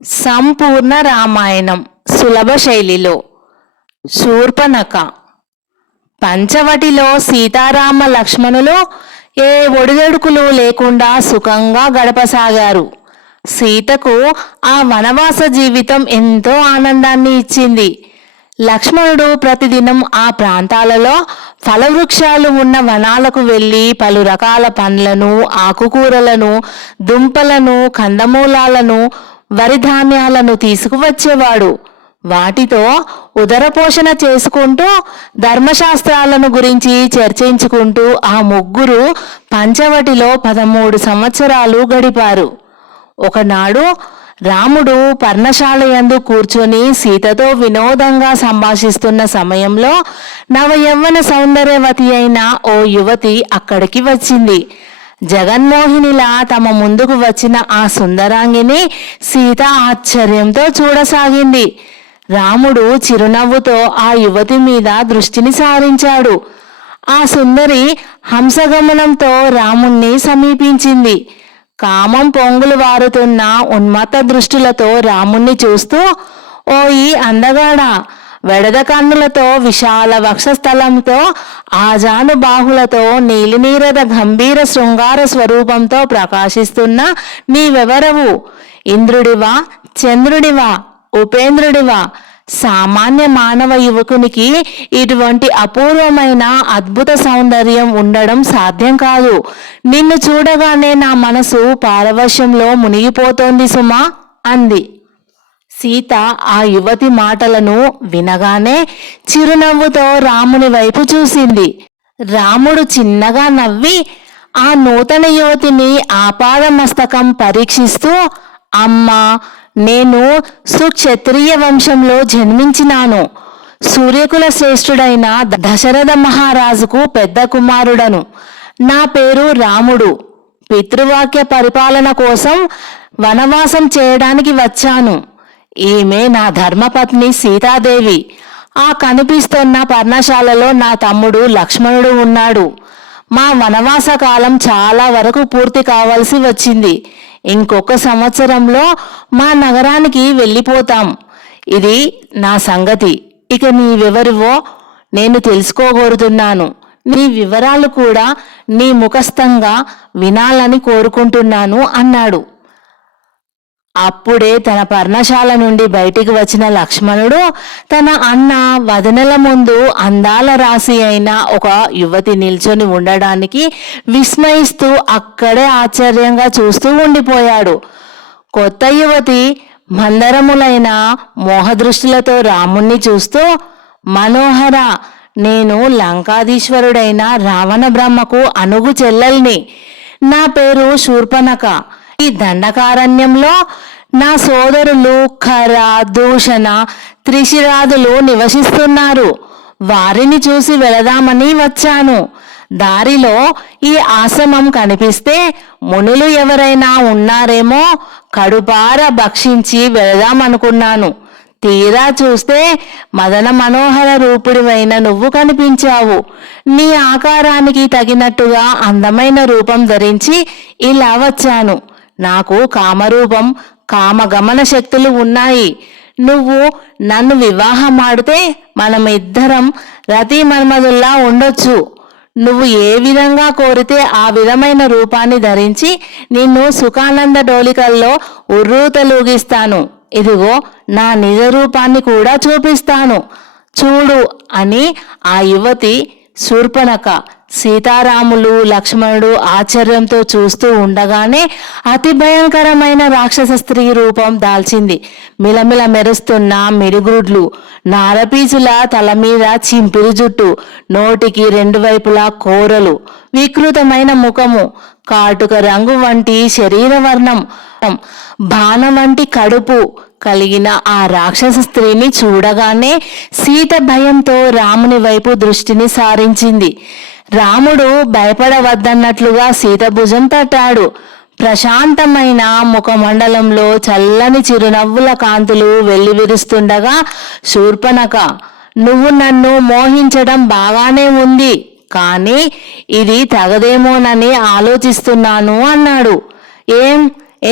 సంపూర్ణ రామాయణం సులభ శైలిలో. శూర్పణఖ. పంచవటిలో సీతారామ లక్ష్మణులు ఏ ఒడిదొడుకులు లేకుండా సుఖంగా గడపసాగారు. సీతకు ఆ వనవాస జీవితం ఎంతో ఆనందాన్ని ఇచ్చింది. లక్ష్మణుడు ప్రతిదినం ఆ ప్రాంతాలలో ఫలవృక్షాలు ఉన్న వనాలకు వెళ్ళి పలు రకాల పండ్లను, ఆకుకూరలను, దుంపలను, కందమూలాలను, వరిధాన్యాలను తీసుకువచ్చేవాడు. వాటితో ఉదరపోషణ చేసుకుంటూ ధర్మశాస్త్రాలను గురించి చర్చించుకుంటూ ఆ ముగ్గురు పంచవటిలో 13 సంవత్సరాలు గడిపారు. ఒకనాడు రాముడు పర్ణశాలయందు కూర్చొని సీతతో వినోదంగా సంభాషిస్తున్న సమయంలో నవయవ్వన సౌందర్యవతి అయిన ఓ యువతి అక్కడికి వచ్చింది. జగన్మోహినిలా తమ ముందుకు వచ్చిన ఆ సుందరాంగిని సీత ఆశ్చర్యంతో చూడసాగింది. రాముడు చిరునవ్వుతో ఆ యువతి మీద దృష్టిని సారించాడు. ఆ సుందరి హంసగమనంతో రాముణ్ణి సమీపించింది. కామం పొంగులు వారుతున్న ఉన్మత్త దృష్టిలతో రాముణ్ణి చూస్తూ, ఓయి అందగాడా, వెడద కన్నులతో, విశాల వక్షస్థలంతో, ఆజాను బాహులతో, నీలినీరద గంభీర శృంగార స్వరూపంతో ప్రకాశిస్తున్న నీవెవరవు? ఇంద్రుడివా, చంద్రుడివా, ఉపేంద్రుడివా? సామాన్య మానవ యువకునికి ఇటువంటి అపూర్వమైన అద్భుత సౌందర్యం ఉండడం సాధ్యం కాదు. నిన్ను చూడగానే నా మనసు పారవశ్యంలో మునిగిపోతోంది సుమా అంది. సీత ఆ యువతి మాటలను వినగానే చిరునవ్వుతో రాముని వైపు చూసింది. రాముడు చిన్నగా నవ్వి ఆ నూతన యువతిని ఆపాదమస్తకం పరీక్షిస్తూ, అమ్మా, నేను సుక్షత్రియ వంశంలో జన్మించినాను. సూర్యకుల శ్రేష్ఠుడైన దశరథ మహారాజుకు పెద్ద కుమారుడను. నా పేరు రాముడు. పితృవాక్య పరిపాలన కోసం వనవాసం చేయడానికి వచ్చాను. ఈమె నా ధర్మపత్ని సీతాదేవి. ఆ కనిపిస్తున్న పర్ణశాలలో నా తమ్ముడు లక్ష్మణుడు ఉన్నాడు. మా వనవాస కాలం చాలా వరకు పూర్తి కావాల్సి వచ్చింది. ఇంకొక సంవత్సరంలో మా నగరానికి వెళ్ళిపోతాం. ఇది నా సంగతి. ఇక నీవెవరివో నేను తెలుసుకోగోరుతున్నాను. నీ వివరాలు కూడా నీ ముఖస్థంగా వినాలని కోరుకుంటున్నాను అన్నాడు. అప్పుడే తన పర్ణశాల నుండి బయటికి వచ్చిన లక్ష్మణుడు తన అన్న వదనల ముందు అందాల రాశి అయిన ఒక యువతి నిల్చొని ఉండడానికి విస్మయిస్తూ అక్కడే ఆశ్చర్యంగా చూస్తూ ఉండిపోయాడు. కొత్త యువతి మందరములైన మోహదృష్టిలతో రాముణ్ణి చూస్తూ, మనోహర, నేను లంకాధీశ్వరుడైన రావణ బ్రహ్మకు అనుగు చెల్లెల్ని. నా పేరు శూర్పణఖ. ఈ దండకారణ్యంలో నా సోదరులు ఖర, దూషణ, త్రిశిరాదులు నివసిస్తున్నారు. వారిని చూసి వెళదామని వచ్చాను. దారిలో ఈ ఆశ్రమం కనిపిస్తే మునులు ఎవరైనా ఉన్నారేమో కడుపార భక్షించి వెళదామనుకున్నాను. తీరా చూస్తే మదన మనోహర రూపుడివైన నువ్వు కనిపించావు. నీ ఆకారానికి తగినట్టుగా అందమైన రూపం ధరించి ఇలా వచ్చాను. నాకు కామరూపం, కామగమన శక్తులు ఉన్నాయి. నువ్వు నన్ను వివాహమాడితే మనమిద్దరం రతి మన్మధుల్లా ఉండొచ్చు. నువ్వు ఏ విధంగా కోరితే ఆ విధమైన రూపాన్ని ధరించి నిన్ను సుఖానంద డోలికల్లో ఉర్రూతలూగిస్తాను. ఇదిగో నా నిజ రూపాన్ని కూడా చూపిస్తాను, చూడు అని ఆ యువతి శూర్పణఖ సీతారాములు లక్ష్మణుడు ఆశ్చర్యంతో చూస్తూ ఉండగానే అతి భయంకరమైన రాక్షస స్త్రీ రూపం దాల్చింది. మిలమిల మెరుస్తున్న మిరుగుడ్లు, నారపీచుల తల మీద చింపిరి జుట్టు, నోటికి 2 వైపులా కోరలు, వికృతమైన ముఖము, కాటుక రంగు వంటి శరీర వర్ణం, బాణ వంటి కడుపు కలిగిన ఆ రాక్షస స్త్రీని చూడగానే సీత భయంతో రాముని వైపు దృష్టిని సారించింది. రాముడు భయపడవద్దన్నట్లుగా సీత భుజం తట్టాడు. ప్రశాంతమైన ముఖమండలంలో చల్లని చిరునవ్వుల కాంతులు వెల్లివిరుస్తుండగా, శూర్పణఖ, నువ్వు నన్ను మోహించడం బాగానే ఉంది, కానీ ఇది తగదేమోనని ఆలోచిస్తున్నాను అన్నాడు. ఏం,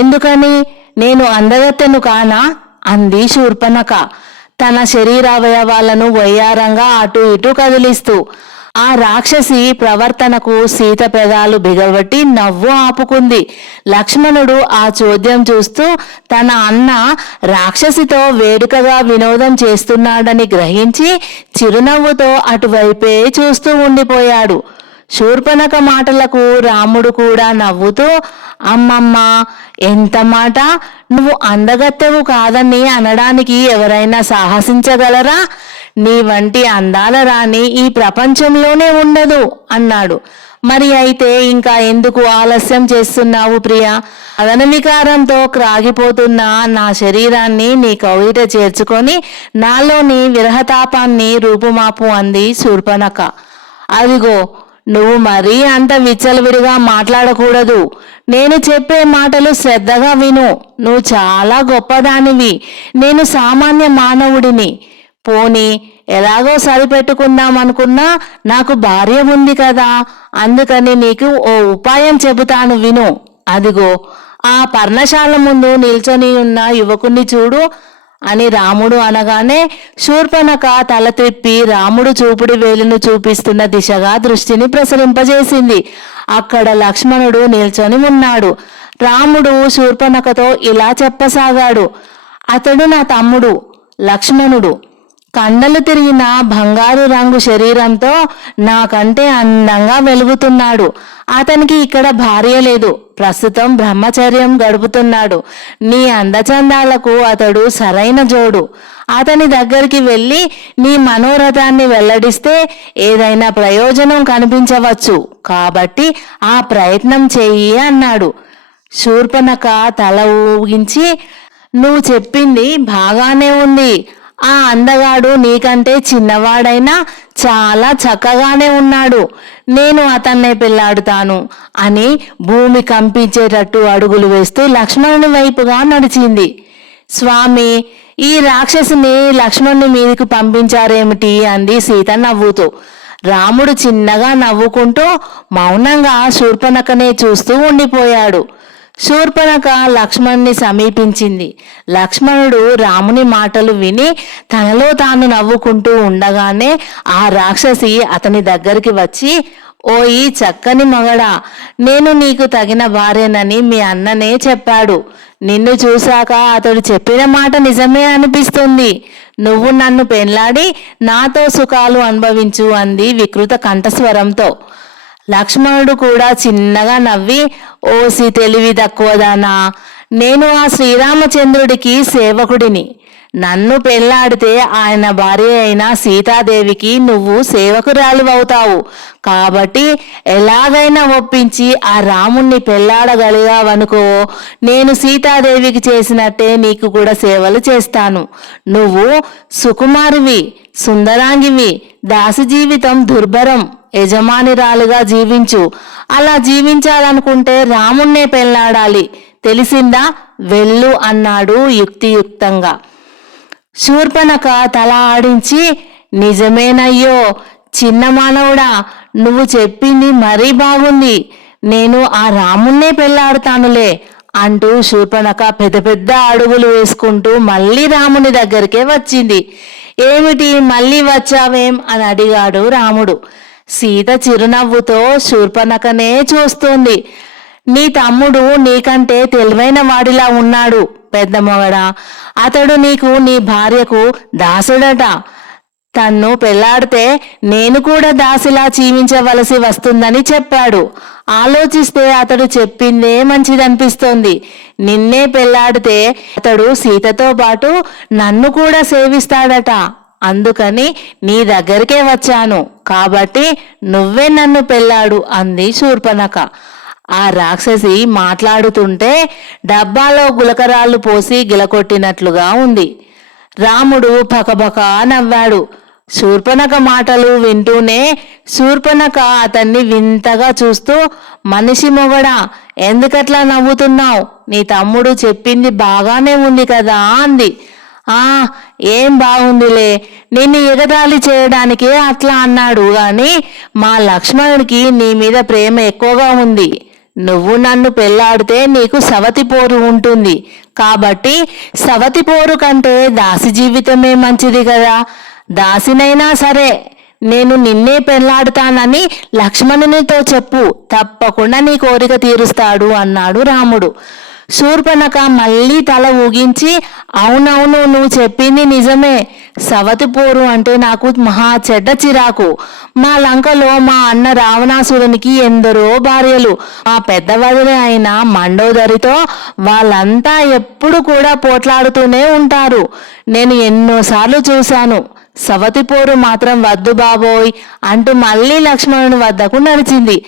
ఎందుకని? నేను అందగత్తెను కానా అంది శూర్పణఖ తన శరీరావయవాలను వయ్యారంగా అటు ఇటు కదిలిస్తూ. ఆ రాక్షసి ప్రవర్తనకు సీత పెదాలు బిగబట్టి నవ్వు ఆపుకుంది. లక్ష్మణుడు ఆ చోద్యం చూస్తూ తన అన్న రాక్షసితో వేడుకగా వినోదం చేస్తున్నాడని గ్రహించి చిరునవ్వుతో అటువైపే చూస్తూ ఉండిపోయాడు. శూర్పణఖ మాటలకు రాముడు కూడా నవ్వుతూ, అమ్మమ్మ, ఎంత మాట! నువ్వు అందగత్తెవు కాదని అనడానికి ఎవరైనా సాహసించగలరా? నీ వంటి అందాల రాణి ఈ ప్రపంచంలోనే ఉండదు అన్నాడు. మరి అయితే ఇంకా ఎందుకు ఆలస్యం చేస్తున్నావు ప్రియా? అదన వికారంతో క్రాగిపోతున్న నా శరీరాన్ని నీ కౌగిట చేర్చుకొని నాలోని విరహతాపాన్ని రూపుమాపు అంది శూర్పణఖ. అదిగో, నువ్వు మరీ అంత విచ్చలవిడిగా మాట్లాడకూడదు. నేను చెప్పే మాటలు శ్రద్ధగా విను. నువ్వు చాలా గొప్పదానివి, నేను సామాన్య మానవుడిని. పోనీ ఎలాగో సరిపెట్టుకుందామనుకున్నా నాకు భార్య ఉంది కదా, అందుకని నీకు ఓ ఉపాయం చెబుతాను విను. అదిగో ఆ పర్ణశాల ముందు నిల్చొని ఉన్న యువకుణ్ణి చూడు అని రాముడు అనగానే శూర్పణఖ తల తిప్పి రాముడు చూపుడు వేలును చూపిస్తున్న దిశగా దృష్టిని ప్రసరింపజేసింది. అక్కడ లక్ష్మణుడు నిల్చొని ఉన్నాడు. రాముడు శూర్పణఖతో ఇలా చెప్పసాగాడు. అతడు నా తమ్ముడు లక్ష్మణుడు. కండలు తిరిగిన బంగారు రంగు శరీరంతో నాకంటే అందంగా వెలుగుతున్నాడు. అతనికి ఇక్కడ భార్య లేదు, ప్రస్తుతం బ్రహ్మచర్యం గడుపుతున్నాడు. నీ అందచందాలకు అతడు సరైన జోడు. అతని దగ్గరికి వెళ్ళి నీ మనోరథాన్ని వెల్లడిస్తే ఏదైనా ప్రయోజనం కనిపించవచ్చు, కాబట్టి ఆ ప్రయత్నం చెయ్యి అన్నాడు. శూర్పణఖ తల ఊగించి, నువ్వు చెప్పింది బాగానే ఉంది. ఆ అందగాడు నీకంటే చిన్నవాడైనా చాలా చక్కగానే ఉన్నాడు. నేను అతన్నే పెళ్లాడుతాను అని భూమి కంపించేటట్టు అడుగులు వేస్తూ లక్ష్మణుని వైపుగా నడిచింది. స్వామి, ఈ రాక్షసిని లక్ష్మణుని మీదకి పంపించారేమిటి అంది సీత నవ్వుతూ. రాముడు చిన్నగా నవ్వుకుంటూ మౌనంగా శూర్పణఖనే చూస్తూ ఉండిపోయాడు. శూర్పణఖ లక్ష్మణుని సమీపించింది. లక్ష్మణుడు రాముని మాటలు విని తనలో తాను నవ్వుకుంటూ ఉండగానే ఆ రాక్షసి అతని దగ్గరికి వచ్చి, ఓ ఈ చక్కని మగడా, నేను నీకు తగిన భార్యనని మీ అన్ననే చెప్పాడు. నిన్ను చూశాక అతడు చెప్పిన మాట నిజమే అనిపిస్తుంది. నువ్వు నన్ను పెళ్లాడి నాతో సుఖాలు అనుభవించు అంది వికృత కంఠస్వరంతో. లక్ష్మణుడు కూడా చిన్నగా నవ్వి, ఓసి తెలివి తక్కువదానా, నేను ఆ శ్రీరామచంద్రుడికి సేవకుడిని. నన్ను పెళ్లాడితే ఆయన భార్య అయిన సీతాదేవికి నువ్వు సేవకురాలు అవుతావు. కాబట్టి ఎలాగైనా ఒప్పించి ఆ రాముణ్ణి పెళ్లాడగలిగావనుకో, నేను సీతాదేవికి చేసినట్టే నీకు కూడా సేవలు చేస్తాను. నువ్వు సుకుమారివి, సుందరాంగివి, దాసి జీవితం దుర్భరం, యజమానిరాలుగా జీవించు. అలా జీవించాలనుకుంటే రాముణ్ణే పెళ్లాడాలి, తెలిసిందా? వెళ్ళు అన్నాడు యుక్తియుక్తంగా. శూర్పణఖ తల ఆడించి, నిజమేనయ్యో చిన్న మానవుడా, నువ్వు చెప్పింది మరీ బాగుంది. నేను ఆ రాముణ్ణే పెళ్లాడుతానులే అంటూ శూర్పణఖ పెద్ద పెద్ద అడుగులు వేసుకుంటూ మళ్ళీ రాముని దగ్గరికే వచ్చింది. ఏమిటి మళ్ళీ వచ్చావేం అని అడిగాడు రాముడు. సీత చిరునవ్వుతో శూర్పణఖనే చూస్తోంది. నీ తమ్ముడు నీకంటే తెలివైన వాడిలా ఉన్నాడు పెద్ద మొగడా. అతడు నీకు నీ భార్యకు దాసుడట. తన్ను పెళ్లాడితే నేను కూడా దాసిలా జీవించవలసి వస్తుందని చెప్పాడు. ఆలోచిస్తే అతడు చెప్పిందే మంచిదనిపిస్తోంది. నిన్నే పెళ్లాడితే అతడు సీతతో పాటు నన్ను కూడా సేవిస్తాడట. అందుకని నీ దగ్గరికే వచ్చాను, కాబట్టి నువ్వే నన్ను పెళ్లాడు అంది శూర్పణఖ. ఆ రాక్షసి మాట్లాడుతుంటే డబ్బాలో గులకరాళ్ళు పోసి గిలకొట్టినట్లుగా ఉంది. రాముడు పకపక నవ్వాడు. శూర్పణఖ మాటలు వింటూనే శూర్పణఖ అతన్ని వింతగా చూస్తూ, మనిషి మొగడా, ఎందుకట్లా నవ్వుతున్నావు? నీ తమ్ముడు చెప్పింది బాగానే ఉంది కదా అంది. ఏం బాగుందిలే, నిన్ను ఎగతాళి చేయడానికే అట్లా అన్నాడు గాని మా లక్ష్మణుడికి నీ మీద ప్రేమ ఎక్కువగా ఉంది. నువ్వు నన్ను పెళ్లాడితే నీకు సవతి పోరు ఉంటుంది. కాబట్టి సవతి పోరు కంటే దాసి జీవితమే మంచిది కదా. దాసినైనా సరే నేను నిన్నే పెళ్లాడుతానని లక్ష్మణునితో చెప్పు, తప్పకుండా నీ కోరిక తీరుస్తాడు అన్నాడు రాముడు. శూర్పణఖ మళ్ళీ తల ఊగించి, అవునవును, నువ్వు చెప్పింది నిజమే. సవతి పోరు అంటే నాకు మహా చెడ్డ చిరాకు. మా లంకలో మా అన్న రావణాసురునికి ఎందరో భార్యలు. మా పెద్ద వదిన అయిన మండోదరితో వాళ్ళంతా ఎప్పుడు కూడా పోట్లాడుతూనే ఉంటారు. నేను ఎన్నోసార్లు చూశాను. సవతి పోరు మాత్రం వద్దు బాబోయ్ అంటూ మళ్ళీ లక్ష్మణుని వద్దకు నడిచింది.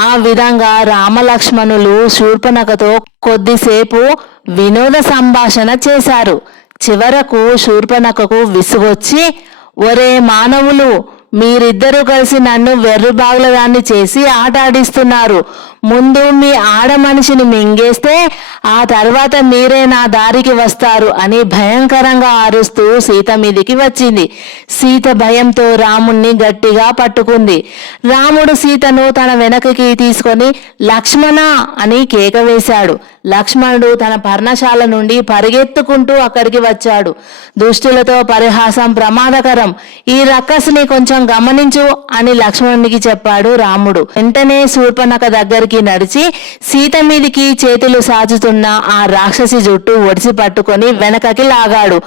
ఆ విధంగా రామలక్ష్మణులు శూర్పణఖతో కొద్దిసేపు వినోద సంభాషణ చేశారు. చివరకు శూర్పణఖకు విసుగొచ్చి, ఒరే మానవులు, మీరిద్దరూ కలిసి నన్ను వెర్రిబాగులదాన్ని చేసి ఆట ఆడిస్తున్నారు. ముందు మీ ఆడ మనిషిని మింగేస్తే ఆ తర్వాత మీరే నా దారికి వస్తారు అని భయంకరంగా అరుస్తూ సీత మీదికి వచ్చింది. సీత భయంతో రాముణ్ణి గట్టిగా పట్టుకుంది. రాముడు సీతను తన వెనకకి తీసుకొని లక్ష్మణ అని కేక వేశాడు. లక్ష్మణుడు తన పర్ణశాల నుండి పరిగెత్తుకుంటూ అక్కడికి వచ్చాడు. దుష్టులతో పరిహాసం ప్రమాదకరం, ఈ రక్కసిని కొంచెం గమనించు అని లక్ష్మణునికి చెప్పాడు రాముడు. వెంటనే శూర్పణఖ దగ్గరికి నడిచి సీత మీదికి చేతులు సాచుతున్న ఆ రాక్షసి జుట్టు ఒడిసి పట్టుకొని వెనకకి లాగాడు.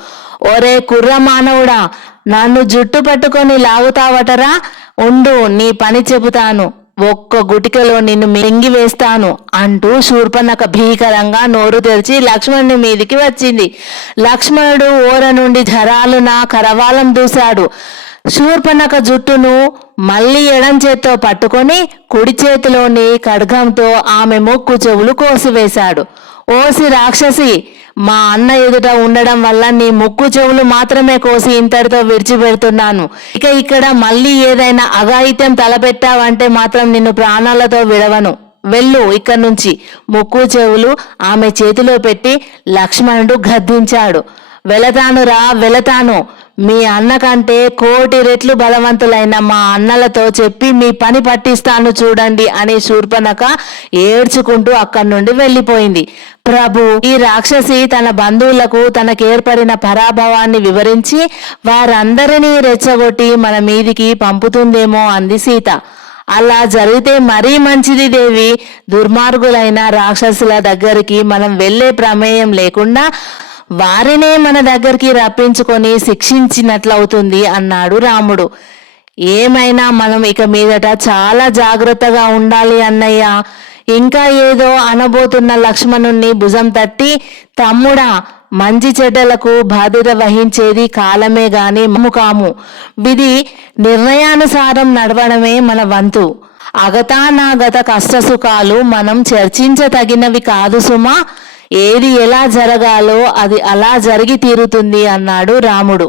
ఒరే కుర్ర మానవుడా, నన్ను జుట్టు పట్టుకొని లాగుతావటరా? ఉండు, నీ పని చెబుతాను. ఒక్క గుటికలో నిన్ను మింగి వేస్తాను అంటూ శూర్పణఖ భీకరంగా నోరు తెరిచి లక్ష్మణుని మీదికి వచ్చింది. లక్ష్మణుడు ఓర నుండి ఝరాలున కరవాలం దూశాడు. శూర్పణఖ జుట్టును మళ్ళీ ఎడం చేత్తో పట్టుకొని కుడి చేతిలోని ఖడ్గంతో ఆమె ముక్కు చెవులు కోసివేశాడు. ఓసి రాక్షసి, మా అన్న ఎదుట ఉండడం వల్ల నీ ముక్కు చెవులు మాత్రమే కోసి ఇంతటితో విడిచిపెడుతున్నాను. ఇక ఇక్కడ మళ్ళీ ఏదైనా అఘాయిత్యం తలపెట్టావంటే మాత్రం నిన్ను ప్రాణాలతో విడవను. వెళ్ళు ఇక్కడి నుంచి. ముక్కు చెవులు ఆమె చేతిలో పెట్టి లక్ష్మణుడు గద్దించాడు. వెళతానురా, వెళతాను. మీ అన్న కంటే 1,000,000 రెట్లు బలవంతులైన మా అన్నలతో చెప్పి మీ పని పట్టిస్తాను చూడండి అని శూర్పణఖ ఏడ్చుకుంటూ అక్కడి నుండి వెళ్ళిపోయింది. ప్రభు, ఈ రాక్షసి తన బంధువులకు తనకేర్పడిన పరాభవాన్ని వివరించి వారందరినీ రెచ్చగొట్టి మన మీదికి పంపుతుందేమో అంది సీత. అలా జరిగితే మరీ మంచిది దేవి. దుర్మార్గులైన రాక్షసుల దగ్గరికి మనం వెళ్ళే ప్రమేయం లేకుండా వారినే మన దగ్గరికి రప్పించుకొని శిక్షించినట్లవుతుంది అన్నాడు రాముడు. ఏమైనా మనం ఇక మీదట చాలా జాగ్రత్తగా ఉండాలి అన్నయ్య. ఇంకా ఏదో అనబోతున్న లక్ష్మణుణ్ణి భుజం తట్టి, తమ్ముడా, మంచి చెడ్డలకు బాధ్యత వహించేది కాలమే గాని మనము కాము. విధి నిర్ణయానుసారం నడవడమే మన వంతు. అగతానాగత కష్టసుఖాలు మనం చర్చించతగినవి కాదు సుమా. ఏది ఎలా జరగాలో అది అలా జరిగి తీరుతుంది అన్నాడు రాముడు.